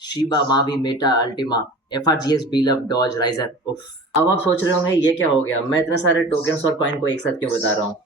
Shiba मावी मेटा अल्टीमा एफआरजीएस बीलव डॉज राइजर उफ। अब आप सोच रहे होंगे ये क्या हो गया, मैं इतने सारे टोकन्स और कॉइन को एक साथ क्यों बता रहा हूँ।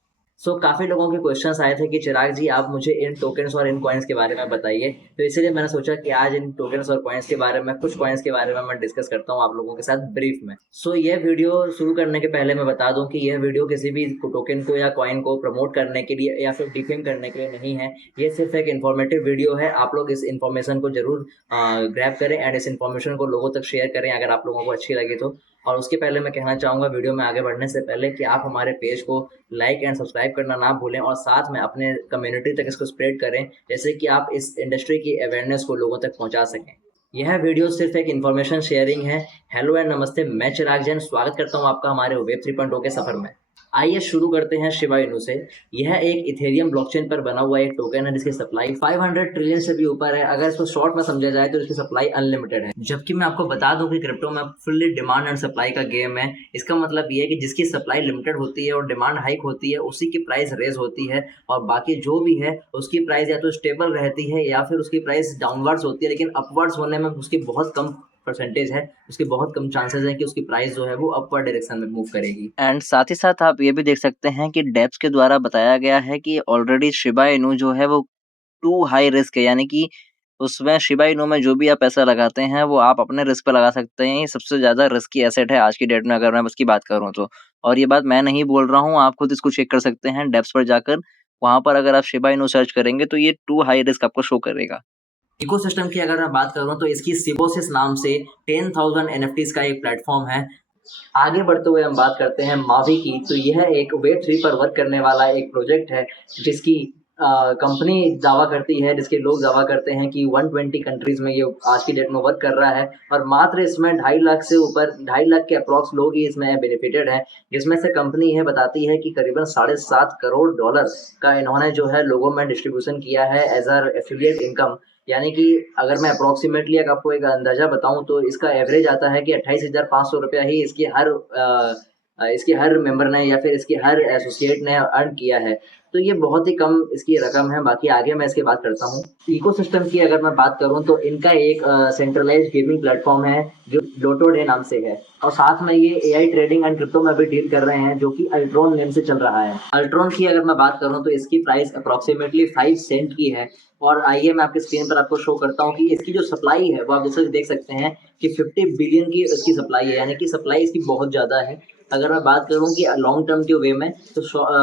काफी लोगों के क्वेश्चंस आए थे कि चिराग जी आप मुझे इन टोकन्स और इन कॉइन्स के बारे में बताइए, तो इसीलिए मैंने सोचा कि आज इन टोकन्स और कॉइन्स के बारे में, कुछ कॉइन्स के बारे में मैं डिस्कस करता हूँ आप लोगों के साथ ब्रीफ में। यह वीडियो शुरू करने के पहले मैं बता दूं कि यह वीडियो किसी भी टोकन को या कॉइन को प्रमोट करने के लिए या फिर डिफेम करने के लिए नहीं है। ये सिर्फ एक इन्फॉर्मेटिव वीडियो है। आप लोग इस इन्फॉर्मेशन को जरूर ग्रैब करें एंड इस इन्फॉर्मेशन को लोगों तक शेयर करें अगर आप लोगों को अच्छी लगी तो। और उसके पहले मैं कहना चाहूँगा वीडियो में आगे बढ़ने से पहले कि आप हमारे पेज को लाइक एंड सब्सक्राइब करना ना भूलें और साथ में अपने कम्युनिटी तक इसको स्प्रेड करें, जैसे कि आप इस इंडस्ट्री की अवेयरनेस को लोगों तक पहुंचा सकें। यह वीडियो सिर्फ एक इन्फॉर्मेशन शेयरिंग है। हेलो एंड नमस्ते, मैं चिराग जैन स्वागत करता हूं आपका हमारे वेब 3.0 के सफर में। आइए शुरू करते हैं शिबा इनू से। यह एक इथेरियम ब्लॉकचेन पर बना हुआ एक टोकन है जिसकी सप्लाई 500 ट्रिलियन से भी ऊपर है। अगर इसको शॉर्ट में समझा जाए तो इसकी सप्लाई अनलिमिटेड है। जबकि मैं आपको बता दूं कि क्रिप्टो में फुल्ली डिमांड एंड सप्लाई का गेम है। इसका मतलब ये है कि जिसकी सप्लाई लिमिटेड होती है और डिमांड हाइक होती है उसी की प्राइस रेज होती है, और बाकी जो भी है उसकी प्राइस या तो स्टेबल रहती है या फिर उसकी प्राइस डाउनवर्ड्स होती है, लेकिन अपवर्ड्स होने में उसकी बहुत कम परसेंटेज है, उसके बहुत कम चांसेस है कि उसकी प्राइस जो है वो अपवर्ड डायरेक्शन में मूव करेगी। एंड साथ ही साथ आप ये भी देख सकते हैं कि डेप्स के द्वारा बताया गया है कि ऑलरेडी शिबा इनू जो है वो टू हाई रिस्क है, यानी कि उसमें शिबा इनू में जो भी आप पैसा लगाते हैं वो आप अपने रिस्क पे लगा सकते हैं। ये सबसे ज़्यादा रिस्की एसेट है आज की डेट में, अगर मैं उसकी बात करूँ तो। और ये बात मैं नहीं बोल रहा हूँ, आप खुद इसको चेक कर सकते हैं डेप्स पर जाकर। वहाँ पर अगर आप शिबा इनू सर्च करेंगे तो ये टू हाई रिस्क आपको शो करेगा। इकोसिस्टम की अगर मैं बात करूं तो इसकी सिबोसिस नाम से 10,000 एनएफटीज का एक प्लेटफॉर्म है। आगे बढ़ते हुए हम बात करते हैं मावी की। तो यह एक वेब 3 पर वर्क करने वाला एक प्रोजेक्ट है जिसकी कंपनी दावा करती है, जिसके लोग दावा करते हैं कि 120 कंट्रीज में ये आज की डेट में वर्क कर रहा है, और मात्र इसमें 2.5 लाख से ऊपर 2.5 लाख के अप्रॉक्स लोग ही इसमें बेनिफिटेड हैं, जिसमें से कंपनी यह बताती है कि करीबन $7.5 करोड़ का इन्होंने जो है लोगों में डिस्ट्रीब्यूशन किया है एज आर एफिलिएट इनकम। यानी कि अगर मैं अप्रोक्सीमेटली आपको एक अंदाजा बताऊं तो इसका एवरेज आता है कि 28,500 रुपया ही इसके हर मेंबर ने या फिर इसके हर एसोसिएट ने अर्न किया है। तो ये बहुत ही कम इसकी रकम है। बाकी आगे मैं इसकी बात करता हूँ। इकोसिस्टम की अगर मैं बात करूँ तो इनका एक सेंट्रलाइज्ड गेमिंग प्लेटफॉर्म है जो डोटोडे नाम से है, और साथ में ये एआई ट्रेडिंग एंड क्रिप्टो में भी डील कर रहे हैं जो कि अल्ट्रॉन नेम से चल रहा है। अल्ट्रॉन की अगर मैं बात करूँ तो इसकी प्राइस अप्रोक्सीमेटली 5 सेंट की है। और आइए मैं आपके स्क्रीन पर आपको शो करता हूँ कि इसकी जो सप्लाई है वो आप जैसे देख सकते हैं कि 50 बिलियन की इसकी सप्लाई है, यानी कि सप्लाई इसकी बहुत ज़्यादा है। अगर मैं बात करूँ कि लॉन्ग टर्म के वे में, तो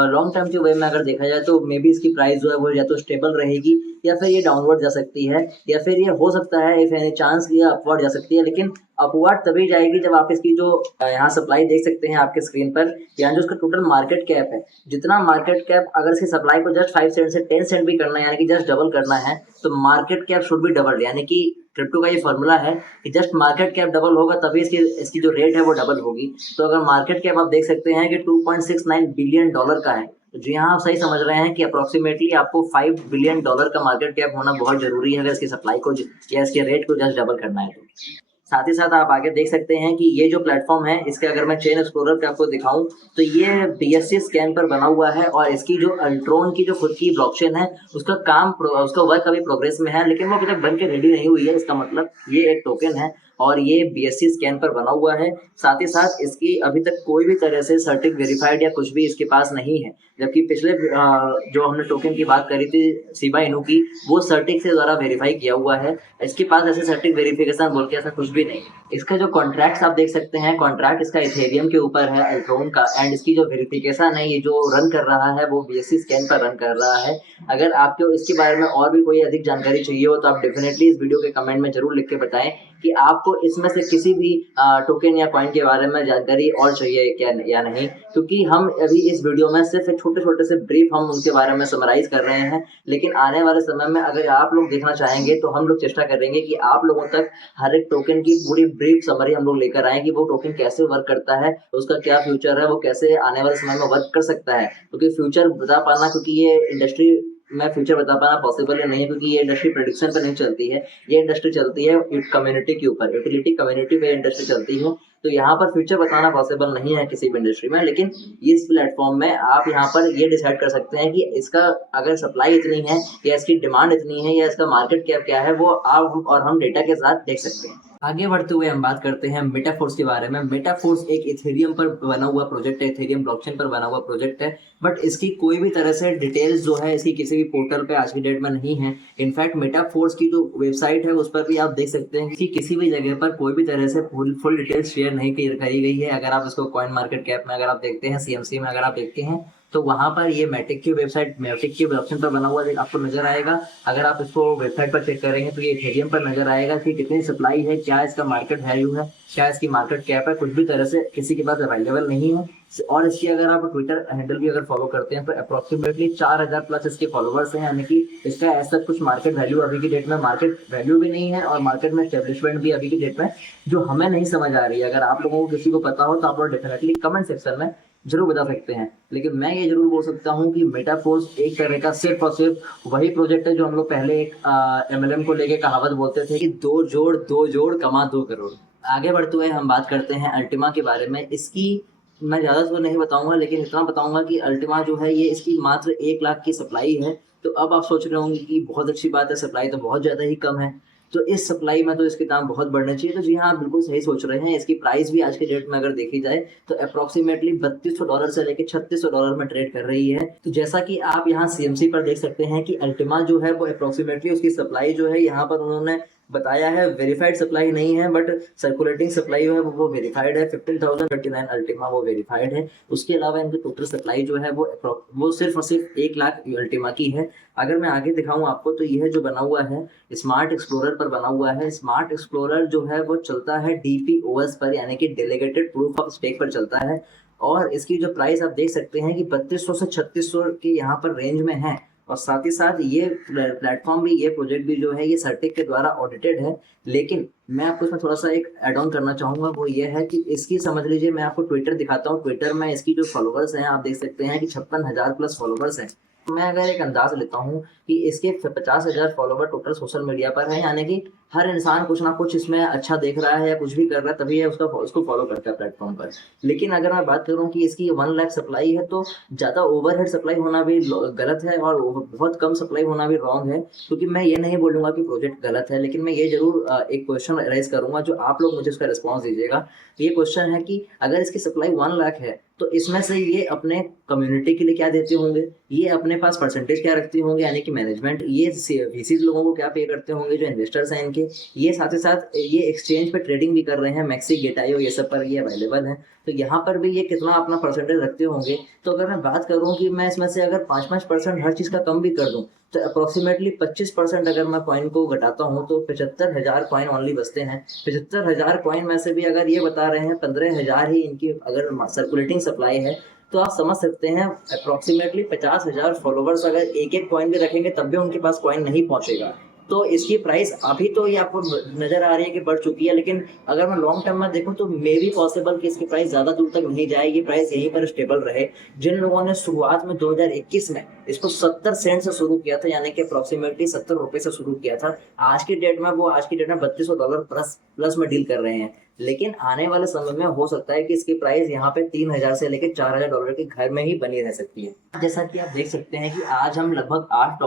लॉन्ग टर्म के वे में अगर देखा जाए तो मे बी इसकी प्राइस जो है वो या तो स्टेबल रहेगी या फिर ये डाउनवर्ड जा सकती है, या फिर ये हो सकता है इफ एनी चांस ये अपवर्ड जा सकती है। लेकिन अपवर्ड तभी जाएगी जब आप इसकी जो यहाँ सप्लाई देख सकते हैं आपके स्क्रीन पर, यहाँ जो उसका टोटल मार्केट कैप है, जितना मार्केट कैप अगर इसकी सप्लाई को जस्ट 5 सेंट से 10 सेंट भी करना है, यानी कि जस्ट डबल करना है, तो मार्केट कैप शुड भी डबल। यानी कि क्रिप्टो का ये फॉर्मूला है कि जस्ट मार्केट कैप डबल होगा तभी इसकी इसकी जो रेट है वो डबल होगी। तो अगर मार्केट कैप आप देख सकते हैं कि 2.69 बिलियन डॉलर का है, तो जी हाँ, आप सही समझ रहे हैं कि अप्रोक्सीमेटली आपको 5 बिलियन डॉलर का मार्केट कैप होना बहुत जरूरी है अगर इसकी सप्लाई को या इसके रेट को जस्ट डबल करना है तो। साथ ही साथ आप आगे देख सकते हैं कि ये जो प्लेटफॉर्म है इसके अगर मैं चेन एक्सप्लोरर पे आपको दिखाऊं तो ये BSC स्कैन पर बना हुआ है, और इसकी जो अल्ट्रॉन की जो खुद की ब्लॉकचेन है उसका वर्क अभी प्रोग्रेस में है, लेकिन वो अभी तक बन के रेडी नहीं हुई है। इसका मतलब ये एक टोकन है और ये BSC स्कैन पर बना हुआ है। साथ ही साथ इसकी अभी तक कोई भी तरह से सर्टिक वेरीफाइड या कुछ भी इसके पास नहीं है, जबकि पिछले जो हमने टोकन की बात करी थी शिबा इनू की, वो सर्टिक से द्वारा वेरीफाई किया हुआ है। इसके पास ऐसे सर्टिक वेरिफिकेशन बोल के ऐसा कुछ भी नहीं। इसका जो कॉन्ट्रैक्ट्स आप देख सकते हैं, कॉन्ट्रैक्ट इसका इथेरियम के ऊपर है अल्ट्रॉन का, एंड इसकी जो वेरिफिकेशन है ये जो रन कर रहा है वो BSC स्कैन पर रन कर रहा है। अगर आपको इसके बारे में और भी कोई अधिक जानकारी चाहिए हो तो आप डेफिनेटली इस वीडियो के कमेंट में जरूर लिख के बताएं कि आपको इसमें से किसी भी टोकन या कॉइन के बारे में जानकारी और चाहिए क्या या नहीं, क्योंकि हम अभी इस वीडियो में सिर्फ छोटे छोटे से ब्रीफ हम उनके बारे में समराइज कर रहे हैं। लेकिन आने वाले समय में अगर आप लोग देखना चाहेंगे तो हम लोग चेष्टा करेंगे कि आप लोगों तक हर एक टोकन की पूरी ब्रीफ समरी हम लोग लेकर आए कि वो टोकन कैसे वर्क करता है, उसका क्या फ्यूचर है, वो कैसे आने वाले समय में वर्क कर सकता है। क्योंकि फ्यूचर बता पाना, क्योंकि ये इंडस्ट्री में फ्यूचर बता पाना पॉसिबल नहीं है, क्योंकि ये इंडस्ट्री प्रेडिक्शन पर नहीं चलती है, ये इंडस्ट्री चलती है कम्युनिटी के ऊपर, यूटिलिटी कम्युनिटी पे इंडस्ट्री चलती है। तो यहाँ पर फ्यूचर बताना पॉसिबल नहीं है किसी भी इंडस्ट्री में, लेकिन इस प्लेटफॉर्म में आप यहाँ पर ये डिसाइड कर सकते हैं कि इसका अगर सप्लाई इतनी है या इसकी डिमांड इतनी है या इसका मार्केट कैप क्या है, वो आप और हम डेटा के साथ देख सकते हैं। आगे बढ़ते हुए हम बात करते हैं मेटाफोर्स के बारे में। मेटाफोर्स एक इथेरियम पर बना हुआ प्रोजेक्ट है, इथेरियम ब्लॉकचेन पर बना हुआ प्रोजेक्ट है, बट इसकी कोई भी तरह से डिटेल्स जो है इसकी किसी भी पोर्टल पे आज की डेट में नहीं है। इनफैक्ट मेटाफोर्स की जो वेबसाइट है उस पर भी आप देख सकते हैं कि किसी भी जगह पर कोई भी तरह से फुल डिटेल्स शेयर नहीं करी गई है। अगर आप इसको कॉइन मार्केट कैप में अगर आप देखते हैं, सीएमसी में अगर आप देखते हैं, तो वहां पर ये मैटिक की वेबसाइट, मैटिक की ब्लॉकचेन पर बना हुआ आपको नजर आएगा। अगर आप इसको वेबसाइट पर चेक करेंगे तो ये इथेरियम पर नजर आएगा कि कितनी सप्लाई है, क्या इसका मार्केट वैल्यू है, क्या इसकी मार्केट कैप है, कुछ भी तरह से किसी के पास अवेलेबल नहीं है। और इसकी अगर आप ट्विटर हैंडल भी अगर फॉलो करते हैं तो अप्रोक्सीमेटली 4000 प्लस इसके फॉलोवर्स हैं, यानी कि इसका ऐसा कुछ मार्केट वैल्यू अभी की डेट में मार्केट वैल्यू भी नहीं है और मार्केट में एस्टेब्लिशमेंट भी अभी की डेट में जो हमें नहीं समझ आ रही है। अगर आप लोगों को किसी को पता हो तो आप लोग डेफिनेटली कमेंट सेक्शन में जरूर बता सकते हैं। लेकिन मैं ये जरूर बोल सकता हूँ कि मेटाफोर्स एक तरह का सिर्फ और सिर्फ वही प्रोजेक्ट है जो हम लोग पहले एक MLM को लेके कहावत बोलते थे कि दो जोड़ कमा 2 करोड़। आगे बढ़ते हुए हम बात करते हैं अल्टीमा के बारे में। इसकी मैं ज़्यादा तो नहीं बताऊंगा, लेकिन इतना बताऊंगा कि अल्टीमा जो है ये इसकी मात्र 1 लाख की सप्लाई है। तो अब आप सोच रहे होंगे कि बहुत अच्छी बात है, सप्लाई तो बहुत ज़्यादा ही कम है, तो इस सप्लाई में तो इसके दाम बहुत बढ़ने चाहिए। तो जी हाँ, आप बिल्कुल सही सोच रहे हैं। इसकी प्राइस भी आज के डेट में अगर देखी जाए तो अप्रोक्सीमेटली $3200 से लेकर $3600 में ट्रेड कर रही है। तो जैसा कि आप यहाँ सीएमसी पर देख सकते हैं कि अल्टीमा जो है वो अप्रोक्सीमेटली उसकी सप्लाई जो है यहाँ पर उन्होंने बताया है, वेरीफाइड सप्लाई नहीं है बट सर्कुलेटिंग सप्लाई जो है वो वेरीफाइड है। 15,039 अल्टीमा वो वेरीफाइड है। उसके अलावा इनकी टोटल सप्लाई जो है वो सिर्फ और सिर्फ 1 लाख अल्टीमा की है। अगर मैं आगे दिखाऊं आपको तो यह जो बना हुआ है स्मार्ट एक्सप्लोरर पर बना हुआ है। स्मार्ट एक्सप्लोरर जो है वो चलता है DPoS पर, यानी कि डेलीगेटेड प्रूफ ऑफ स्टेक पर चलता है। और इसकी जो प्राइस आप देख सकते हैं कि 3200 से 3600 के यहाँ पर रेंज में है। और साथ ही साथ ये प्लेटफॉर्म भी, ये प्रोजेक्ट भी जो है ये सर्टिक के द्वारा ऑडिटेड है। लेकिन मैं आपको इसमें थोड़ा सा एक ऐड ऑन करना चाहूँगा, वो ये है कि इसकी समझ लीजिए, मैं आपको ट्विटर दिखाता हूँ। ट्विटर में इसकी जो फॉलोवर्स हैं आप देख सकते हैं कि 56,000 प्लस फॉलोवर्स हैं। मैं अगर एक अंदाज लेता हूँ कि इसके 50,000 फॉलोवर टोटल सोशल मीडिया पर है, यानी कि हर इंसान कुछ ना कुछ इसमें अच्छा देख रहा है या कुछ भी कर रहा है तभी है उसको फॉलो करता है प्लेटफॉर्म पर। लेकिन अगर मैं बात करूँ कि इसकी 1 लाख सप्लाई है तो ज़्यादा ओवरहेड सप्लाई होना भी गलत है और बहुत कम सप्लाई होना भी रॉन्ग है। क्योंकि मैं ये नहीं बोलूँगा कि प्रोजेक्ट गलत है, लेकिन मैं ये जरूर एक क्वेश्चन राइज करूँगा जो आप लोग मुझे उसका रिस्पॉन्स दीजिएगा। ये क्वेश्चन है कि अगर इसकी सप्लाई 1 लाख है तो इसमें से ये अपने कम्युनिटी के लिए क्या देते होंगे, ये अपने पास परसेंटेज क्या रखते होंगे, यानी कि मैनेजमेंट, ये VCs लोगों को क्या पे करते होंगे जो इन्वेस्टर्स हैं इनके, ये साथ ही साथ ये एक्सचेंज पे ट्रेडिंग भी कर रहे हैं, मैक्सी, गेटायो, ये सब पर ये अवेलेबल है। तो यहाँ पर भी ये कितना अपना परसेंटेज रखते होंगे। तो अगर मैं बात करूँ कि मैं इसमें से अगर 5% हर चीज़ का कम भी कर दूँ तो अप्रोक्सीमेटली 25% अगर मैं कॉइन को घटाता हूँ तो 75,000 कॉइन ओनली बचते हैं। 75,000 कॉइन में से भी अगर ये बता रहे हैं 15,000 ही इनकी अगर सर्कुलेटिंग सप्लाई है, तो आप समझ सकते हैं अप्रोक्सीमेटली 50,000 फॉलोवर्स अगर एक एक कॉइन भी रखेंगे तब भी उनके पास कॉइन नहीं पहुंचेगा। तो इसकी प्राइस अभी तो ये आपको नजर आ रही है कि बढ़ चुकी है, लेकिन अगर मैं लॉन्ग टर्म में देखूं तो मे भी पॉसिबल कि इसकी प्राइस ज्यादा दूर तक नहीं जाएगी, प्राइस यहीं पर स्टेबल रहे। जिन लोगों ने शुरुआत में 2021 में इसको 70 सेंट से शुरू किया था, यानी कि अप्रोक्सीमेटली 70 रुपए से शुरू किया था, आज की डेट में $3200 प्लस में डील कर रहे हैं। लेकिन आने वाले समय में हो सकता है कि इसकी प्राइस यहाँ पे 3,000 से लेकर $4,000 के घर में ही बनी रह सकती है। जैसा कि आप देख सकते हैं कि आज हम लगभग 8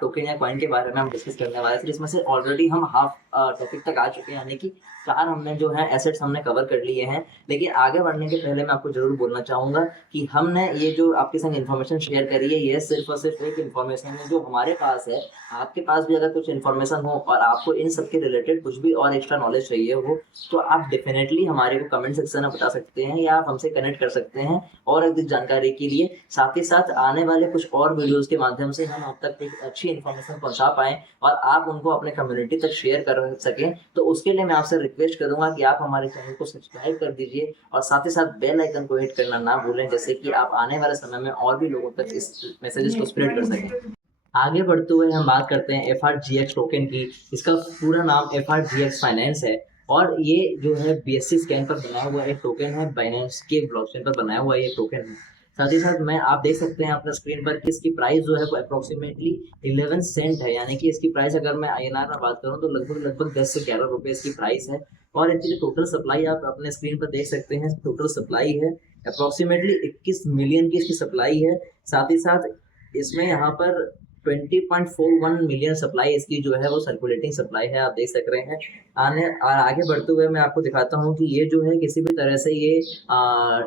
टोकन या कॉइन के बारे में हम डिस्कस करने वाले थे, जिसमें से ऑलरेडी हम हाफ टॉपिक तक आ चुके हैं, यानी कि 4 हमने जो है एसेट्स हमने कवर कर लिए हैं। लेकिन आगे बढ़ने के पहले मैं आपको जरूर बोलना चाहूँगा कि हमने ये जो आपके संग इन्फॉर्मेशन शेयर करी है, ये सिर्फ और सिर्फ एक इन्फॉर्मेशन है जो हमारे पास है। आपके पास भी अगर कुछ इन्फॉर्मेशन हो और आपको इन सब के रिलेटेड कुछ भी और एक्स्ट्रा नॉलेज चाहिए हो तो आप डेफिनेटली हमारे को कमेंट सेक्शन में बता सकते हैं या आप हमसे कनेक्ट कर सकते हैं और अधिक जानकारी के लिए। साथ ही साथ आने वाले कुछ और वीडियोस के माध्यम से हम आप तक एक अच्छी इन्फॉर्मेशन पहुंचा पाएं और आप उनको अपने कम्युनिटी तक शेयर कर सकें। तो उसके लिए मैं आपसे रिक्वेस्ट करूंगा कि आप हमारे चैनल को सब्सक्राइब कर दीजिए और साथ ही साथ बेल आइकन को हिट करना ना भूलें, जैसे कि आप आने वाले समय में और भी लोगों तक इस मैसेजेस को स्प्रेड कर सकें। आगे बढ़ते हुए हम बात करते हैं FRGX टोकन की। इसका पूरा नाम FRGX फाइनेंस है और ये जो है BSC स्कैन पर बनाया हुआ एक टोकन है, बाइनेंस के ब्लॉकचेन पर बनाया हुआ ये टोकन है। साथ ही साथ मैं आप देख सकते हैं अपने स्क्रीन पर कि इसकी प्राइस जो है वो अप्रोक्सीमेटली 11 सेंट है, यानी कि इसकी प्राइस अगर मैं आईएनआर में बात करूँ तो लगभग लगभग 10 से 11 रुपए इसकी प्राइस है। और इसकी जो टोटल सप्लाई आप अपने स्क्रीन पर देख सकते हैं, टोटल सप्लाई है अप्रोक्सीमेटली 21 मिलियन की इसकी सप्लाई है। साथ ही साथ इसमें यहाँ पर 20.41 मिलियन सप्लाई इसकी जो है वो सर्कुलेटिंग सप्लाई है, आप देख सक रहे हैं। आगे बढ़ते हुए मैं आपको दिखाता हूँ कि ये जो है किसी भी तरह से ये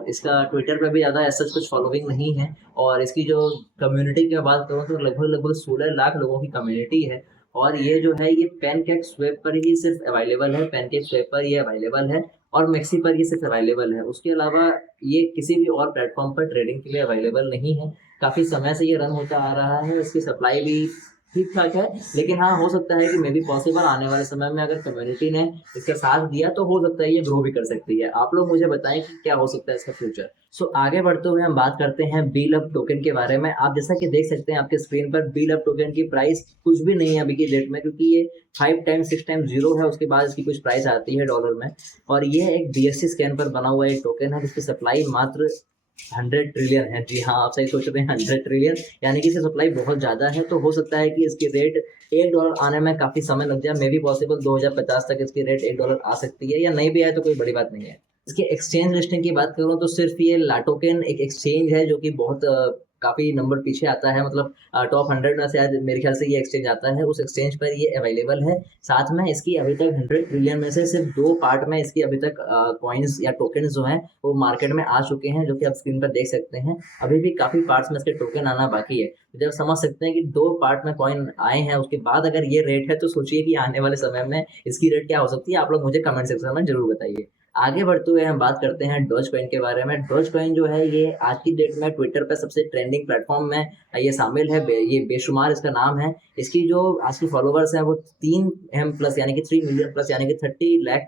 इसका ट्विटर पे भी ज़्यादा ऐसा कुछ फॉलोइंग नहीं है, और इसकी जो कम्युनिटी की बात करूँ तो लगभग लगभग 16 लाख लोगों की कम्युनिटी है। और ये जो है ये पैनकेक स्वेप पर ही सिर्फ अवेलेबल है, पैनकेक स्वेप पर ये अवेलेबल है और मिक्सी पर ये सिर्फ अवेलेबल है। उसके अलावा ये किसी भी और प्लेटफॉर्म पर ट्रेडिंग के लिए अवेलेबल नहीं है। काफ़ी समय से ये रन होता आ रहा है, इसकी सप्लाई भी ठीक ठाक है, लेकिन हाँ हो सकता है कि मे बी पॉसिबल आने वाले समय में अगर कम्युनिटी ने इसका साथ दिया तो हो सकता है ये ग्रो भी कर सकती है। आप लोग मुझे बताएं कि क्या हो सकता है इसका फ्यूचर। सो आगे बढ़ते हुए हम बात करते हैं बीलब टोकन के बारे में। आप जैसा कि देख सकते हैं आपके स्क्रीन पर बीलब टोकन की प्राइस कुछ भी नहीं है अभी की डेट में, क्योंकि ये 5 टाइम्स 6 टाइम्स जीरो है, उसके बाद इसकी कुछ प्राइस आती है डॉलर में। और ये एक BSC स्कैन पर बना हुआ एक टोकन है जिसकी सप्लाई मात्र 100 ट्रिलियन है। जी हाँ, आप सही सोच रहे हैं, 100 ट्रिलियन, यानी कि इसकी सप्लाई बहुत ज़्यादा है। तो हो सकता है कि इसकी रेट $1 आने में काफ़ी समय लग जाए, मे बी पॉसिबल 2050 तक इसकी रेट $1 आ सकती है, या नहीं भी आए तो कोई बड़ी बात नहीं है। इसके एक्सचेंज लिस्टिंग की बात करूँ तो सिर्फ ये लाटोकेन एक एक्सचेंज है जो कि बहुत काफ़ी नंबर पीछे आता है, मतलब टॉप 100 में शायद मेरे ख्याल से ये एक्सचेंज आता है, उस एक्सचेंज पर ये अवेलेबल है। साथ में इसकी अभी तक 100 ट्रिलियन में से सिर्फ 2 पार्ट में इसकी अभी तक कॉइन्स या टोकन्स जो हैं वो मार्केट में आ चुके हैं, जो कि आप स्क्रीन पर देख सकते हैं। अभी भी काफ़ी पार्ट्स में इसके टोकन आना बाकी है। जब समझ सकते हैं कि 2 पार्ट में कॉइन आए हैं, उसके बाद अगर ये रेट है तो सोचिए कि आने वाले समय में इसकी रेट क्या हो सकती है। आप लोग मुझे कमेंट सेक्शन में जरूर बताइए। आगे बढ़ते हुए हम बात करते हैं डॉज कॉइन के बारे में। डॉज कॉइन जो है ये आज की डेट में ट्विटर पर सबसे ट्रेंडिंग प्लेटफॉर्म में ये शामिल है। ये बेशुमार इसका नाम है। इसकी जो आज की फॉलोवर्स हैं वो 3M प्लस यानी कि 3 मिलियन प्लस यानी कि 30 लाख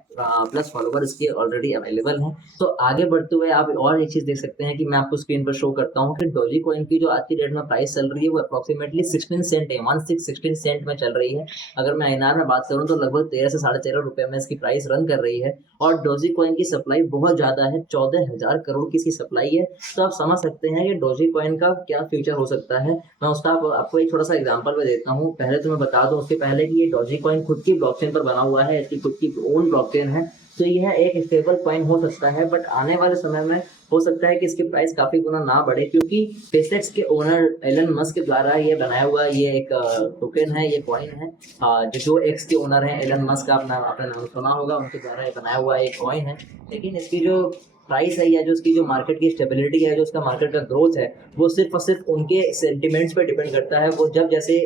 प्लस फॉलोवर इसके ऑलरेडी अवेलेबल हैं। तो आगे बढ़ते हुए आप और एक चीज़ देख सकते हैं कि मैं आपको स्क्रीन पर शो करता हूँ कि डॉजी कॉइन की जो आज की डेट में प्राइस चल रही है वो अप्रोक्सीमेटली 16 सेंट है, 16 सेंट में चल रही है। अगर मैं INR में बात करूँ तो लगभग 13 से 13.5 रुपये में इसकी प्राइस रन कर रही है। और डॉजी कॉइन की सप्लाई बहुत ज़्यादा है, 14,000 करोड़ की इसकी सप्लाई है। तो आप समझ सकते हैं कि डॉजी कॉइन का क्या फ्यूचर हो सकता है। मैं उसका आपको एक थोड़ा सा एग्जांपल में देता हूँ। पहले तो मैं बता दूँ उसके पहले कि ये डॉजी कॉइन खुद की ब्लॉकचेन पर बना हुआ है, इसकी खुद की ओन ब्लॉकचेन है। तो यह एक स्टेबल कॉइन हो सकता है, बट आने वाले समय में हो सकता है कि इसकी प्राइस काफ़ी गुना ना बढ़े, क्योंकि स्पेसएक्स के ओनर एलन मस्क के द्वारा ये बनाया हुआ ये एक टोकन है, ये कॉइन है। जो एक्स के ओनर हैं एलन मस्क, आपने नाम सुना होगा, उनके द्वारा ये बनाया हुआ एक कॉइन है। लेकिन इसकी जो प्राइस है या जो इसकी जो मार्केट की स्टेबिलिटी है, जो इसका मार्केट का ग्रोथ है, वो सिर्फ और सिर्फ उनके सेंटिमेंट्स पे डिपेंड करता है। वो जब जैसे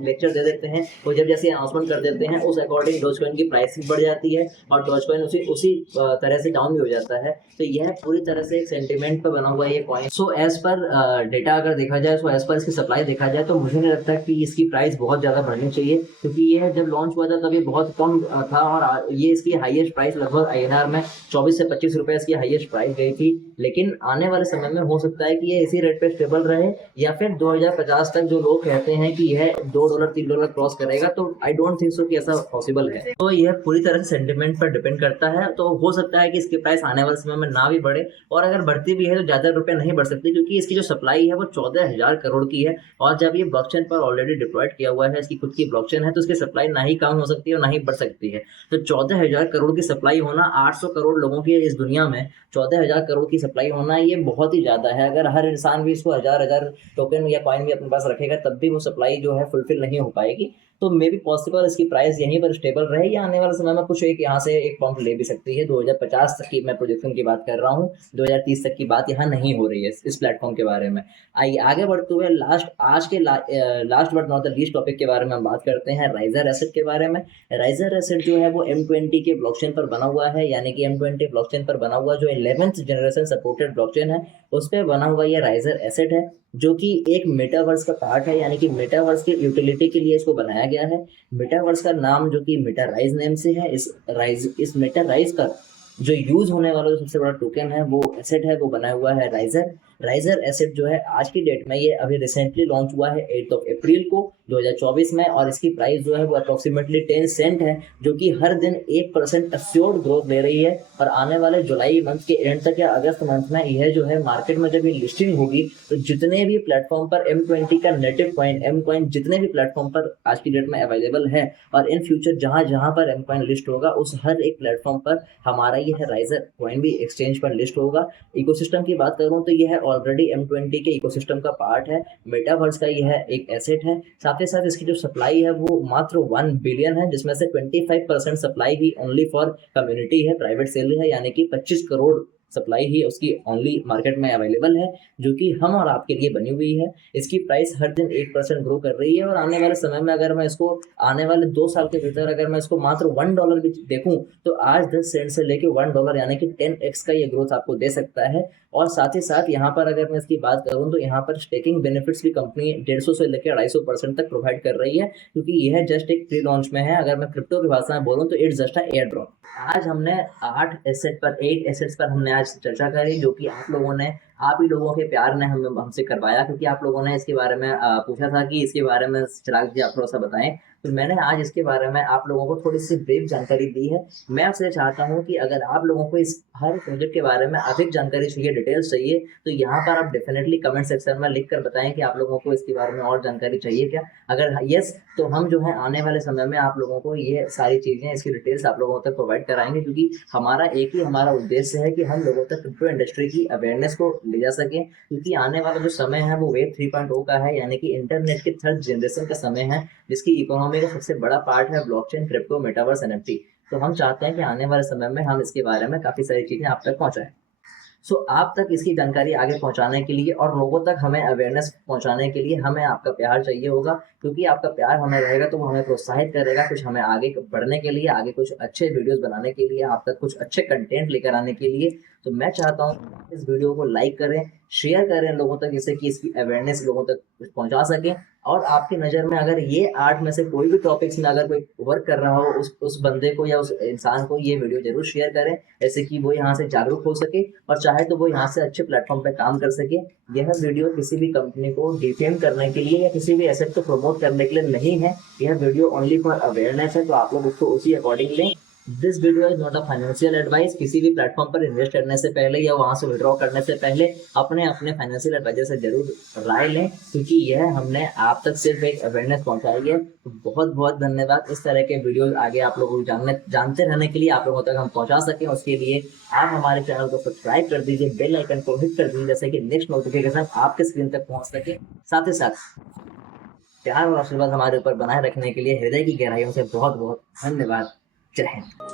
लेक्चर दे देते हैं, वो जब जैसे अनाउंसमेंट कर देते हैं, उस अकॉर्डिंग डॉजकॉइन की प्राइस भी बढ़ जाती है और डॉजकॉइन उसी तरह से डाउन भी हो जाता है। तो यह पूरी तरह से एक सेंटिमेंट पर बना हुआ ये coin. So as per data अगर देखा जाए, सो एज पर इसकी सप्लाई देखा जाए तो मुझे नहीं लगता कि इसकी प्राइस बहुत ज़्यादा बढ़नी चाहिए, क्योंकि ये जब लॉन्च हुआ था तब ये बहुत कम था और ये इसकी हाईएस्ट प्राइस लगभग INR में 24 से 25 रुपये इसकी हाईएस्ट प्राइस गई थी। लेकिन आने वाले समय में हो सकता है कि ये इसी रेट पे स्टेबल रहे, या फिर 2050 तक जो लोग कहते हैं कि यह $2 $3 क्रॉस करेगा, तो आई डोंट थिंक सो कि ऐसा पॉसिबल है। तो यह पूरी तरह से सेंटिमेंट पर डिपेंड करता है। तो हो सकता है कि इसकी प्राइस आने वाले समय में ना भी बढ़े, और अगर बढ़ती भी है तो ज़्यादा रुपये नहीं बढ़ सकती, क्योंकि इसकी जो सप्लाई है वो 14,000 करोड़ की है। और जब ये ब्लॉकचेन पर ऑलरेडी डिप्लॉयड किया हुआ है, इसकी खुद की ब्लॉकचेन है, तो इसकी सप्लाई ना ही कम हो सकती है और ना ही बढ़ सकती है। तो 14,000 करोड़ की सप्लाई होना 800 करोड़ लोगों की इस दुनिया में 14,000 करोड़ की सप्लाई होना ये बहुत ही ज़्यादा है। अगर हर इंसान भी इसको हज़ार टोकन या कॉइन भी अपने पास रखेगा तब भी वो सप्लाई जो है फुलफिल नहीं हो पाएगी। तो मे बी पॉसिबल इसकी प्राइस यहीं पर स्टेबल रहे, या आने वाले समय में कुछ एक यहाँ से एक पंप ले भी सकती है। 2050 तक की मैं प्रोजेक्शन की बात कर रहा हूँ, 2030 तक की बात यहाँ नहीं हो रही है इस प्लेटफॉर्म के बारे में। आइए आगे बढ़ते हुए last but not the least topic के बारे में हम बात करते हैं, राइजर एसेट के बारे में। राइजर एसेट जो है वो M20 के ब्लॉकचेन पर बना हुआ है, यानी कि M20 ब्लॉकचेन पर बना हुआ जो 11th जनरेशन सपोर्टेड ब्लॉकचेन है, उस पर बना हुआ ये राइजर एसेट है, जो कि एक मेटावर्स का पार्ट है, यानी कि मेटावर्स की यूटिलिटी के लिए इसको बनाया गया है। मेटावर्स का नाम जो कि मेटाराइज नेम से है, इस मेटाराइज का जो यूज होने वाला जो सबसे बड़ा टोकन है, वो एसेट है, वो बनाया हुआ है राइजर एसेट जो है आज की डेट में ये अभी रिसेंटली लॉन्च हुआ है 8 अप्रैल को। 2024 में, और इसकी प्राइस जो है वो अप्रोक्सीमेटली 10 सेंट है, जो कि हर दिन 1% अस्योर्ड ग्रोथ ले रही है। और आने वाले जुलाई मंथ के एंड तक या अगस्त मंथ में यह जो है मार्केट में जब ये लिस्टिंग होगी तो जितने भी प्लेटफॉर्म पर M20 का नेटिव कॉइन एम कॉइन जितने भी प्लेटफॉर्म पर आज की डेट में अवेलेबल है और इन फ्यूचर जहां जहां पर एम कॉइन लिस्ट होगा उस हर एक प्लेटफॉर्म पर हमारा यह राइजर कॉइन भी एक्सचेंज पर लिस्ट होगा। इकोसिस्टम की बात करूं तो यह ऑलरेडी M20 के इकोसिस्टम का पार्ट है, मेटावर्स का यह एक एसेट है। साथ ही साथ इसकी जो सप्लाई है वो मात्र 1 बिलियन है, जिसमें से 25% supply he only for community है, प्राइवेट सेल है, यानी कि 25 करोड़ सप्लाई ही उसकी ओनली मार्केट में अवेलेबल है, जो कि हम और आपके लिए बनी हुई है। इसकी प्राइस हर दिन 1% ग्रो कर रही है और आने वाले समय में अगर मैं इसको आने वाले 2 साल के भीतर अगर मैं इसको मात्र $1 भी देखूं तो आज 10 सेंट से लेके $1 यानी कि 10x का ये ग्रोथ आपको दे सकता है। और साथ ही साथ यहाँ पर अगर मैं इसकी बात करूँ तो यहाँ पर स्टेकिंग बेनिफिट्स भी कंपनी 150 से लेकर 250% तक प्रोवाइड कर रही है, क्योंकि यह जस्ट एक प्री लॉन्च में है। अगर मैं क्रिप्टो की भाषा में बोलूँ तो इट्स जस्ट एयर ड्रॉप। आज हमने 8 एसेट्स पर हमने आज चर्चा करी, जो कि आप ही लोगों के प्यार ने हमसे करवाया, क्योंकि आप लोगों ने इसके बारे में पूछा था कि इसके बारे में चिराग जी आप थोड़ा सा बताएं, तो मैंने आज इसके बारे में आप लोगों को थोड़ी सी ब्रीफ जानकारी दी है। मैं आपसे चाहता हूं कि अगर आप लोगों को इस हर प्रोजेक्ट के बारे में अधिक जानकारी चाहिए, डिटेल्स चाहिए, तो यहाँ पर आप डेफिनेटली कमेंट सेक्शन में लिख कर बताएं कि आप लोगों को इसके बारे में और जानकारी चाहिए क्या। अगर यस, तो हम जो है आने वाले समय में आप लोगों को ये सारी चीज़ें, इसकी डिटेल्स आप लोगों तक प्रोवाइड कराएंगे, क्योंकि हमारा उद्देश्य है कि हम लोगों तक क्रिप्टो इंडस्ट्री की अवेयरनेस को ले जा सकें, क्योंकि आने वाला जो समय है वो वेब 3.0 का है, यानी कि इंटरनेट के थर्ड जनरेशन का समय है, जिसकी इकोनॉमी का सबसे बड़ा पार्ट है ब्लॉकचेन, क्रिप्टो, मेटावर्स, NFT। तो हम चाहते हैं कि आने वाले समय में हम इसके बारे में काफ़ी सारी चीज़ें आप तक पहुँचाएं। सो आप तक इसकी जानकारी आगे पहुंचाने के लिए और लोगों तक हमें अवेयरनेस पहुंचाने के लिए हमें आपका प्यार चाहिए होगा, क्योंकि आपका प्यार हमें रहेगा तो वो हमें प्रोत्साहित करेगा कुछ हमें आगे बढ़ने के लिए, आगे कुछ अच्छे वीडियोस बनाने के लिए, आप तक कुछ अच्छे कंटेंट लेकर आने के लिए। तो मैं चाहता हूँ इस वीडियो को लाइक करें, शेयर करें लोगों तक, जिससे कि इसकी अवेयरनेस लोगों तक पहुंचा सकें। और आपकी नज़र में अगर ये 8 में से कोई भी टॉपिक्स में अगर कोई वर्क कर रहा हो, उस बंदे को या उस इंसान को ये वीडियो जरूर शेयर करें, ऐसे कि वो यहाँ से जागरूक हो सके और चाहे तो वो यहाँ से अच्छे प्लेटफॉर्म पे काम कर सके। यह वीडियो किसी भी कंपनी को डिफेम करने के लिए या किसी भी एसेट को प्रमोट करने के लिए नहीं है, यह वीडियो ओनली फॉर अवेयरनेस है, तो आप लोग उसको उसी अकॉर्डिंग लें। This video is not a financial advice. किसी भी प्लेटफॉर्म पर इन्वेस्ट करने से पहले या वहां से विड्रॉ करने से पहले अपने फाइनेंशियल एडवाइजर से जरूर राय लें, क्योंकि यह हमने आप तक सिर्फ एक अवेयरनेस पहुंचाई है। तो बहुत बहुत धन्यवाद। इस तरह के वीडियोस आगे आप लोगों को जानते रहने के लिए, आप लोगों तक हम पहुंचा सकें, उसके लिए आप हमारे चैनल को सब्सक्राइब कर दीजिए, बेल आइकन को हिट कर दीजिए, जैसे कि नेक्स्ट नोटिफिकेशन आपके स्क्रीन तक पहुंच सके। साथ ही साथ प्यार और आशीर्वाद हमारे ऊपर बनाए रखने के लिए हृदय की गहराइयों से बहुत बहुत धन्यवाद। जय हिंद।